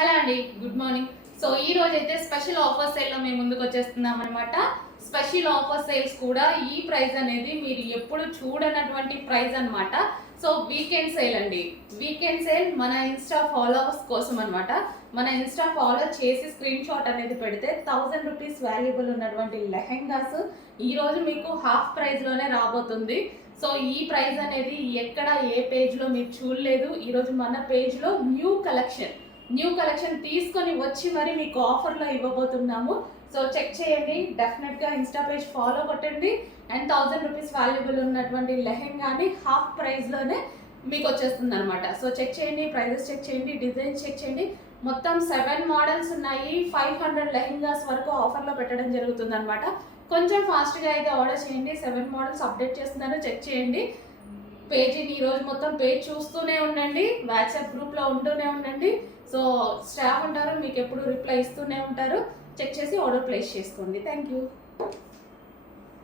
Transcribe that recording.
Hello అండి, good morning. So ఈ రోజు అయితే స్పెషల్ ఆఫర్ సేల్ లో మేము ముందుకు వచ్చేస్తున్నాం అనమాట. స్పెషల్ ఆఫర్ సేల్స్ కూడా ఈ ప్రైస్ అనేది మీరు ఎప్పుడు చూడనటువంటి ప్రైస్ అనమాట. సో వీకెండ్ సేల్ అండి. వీకెండ్ సేల్ మన ఇన్స్టా ఫాలోవర్స్ కోసం అనమాట. మన ఇన్స్టా ఫాలో చేసి స్క్రీన్ షాట్ అనేది పెడితే 1000 రూపీస్ వాల్యుబుల్ ఉన్నటువంటి లెహెంగాస్ ఈ రోజు మీకు హాఫ్ ప్రైస్ లోనే రాబోతుంది. సో ఈ ప్రైస్ అనేది ఎక్కడ ఏ పేజ్ లో మీరు చూడలేదు. ఈరోజు మన పేజ్ లో న్యూ కలెక్షన్ తీసుకొని వచ్చి మరి మీకు ఆఫర్లో ఇవ్వబోతున్నాము. సో చెక్ చేయండి, డెఫినెట్గా ఇన్స్టా పేజ్ ఫాలో కొట్టండి అండ్ 1000 రూపీస్ వాల్యుబుల్ ఉన్నటువంటి లెహెంగాని హాఫ్ ప్రైస్లోనే మీకు వచ్చేస్తుంది అనమాట. సో చెక్ చేయండి, ప్రైజెస్ చెక్ చేయండి, డిజైన్స్ చెక్ చేయండి. మొత్తం 7 మోడల్స్ ఉన్నాయి. 500 లెహెంగాస్ వరకు ఆఫర్లో పెట్టడం జరుగుతుంది అనమాట. కొంచెం ఫాస్ట్గా అయితే ఆర్డర్ చేయండి. 7 మోడల్స్ అప్డేట్ చేస్తున్నాను, చెక్ చేయండి. పేజీని ఈరోజు మొత్తం పేజ్ చూస్తూనే ఉండండి, వాట్సాప్ గ్రూప్లో ఉంటూనే ఉండండి. సో స్టాఫ్ ఉంటారు, మీకు ఎప్పుడు రిప్లై ఇస్తూనే ఉంటారు. చెక్ చేసి ఆర్డర్ ప్లేస్ చేసుకోండి. Thank you.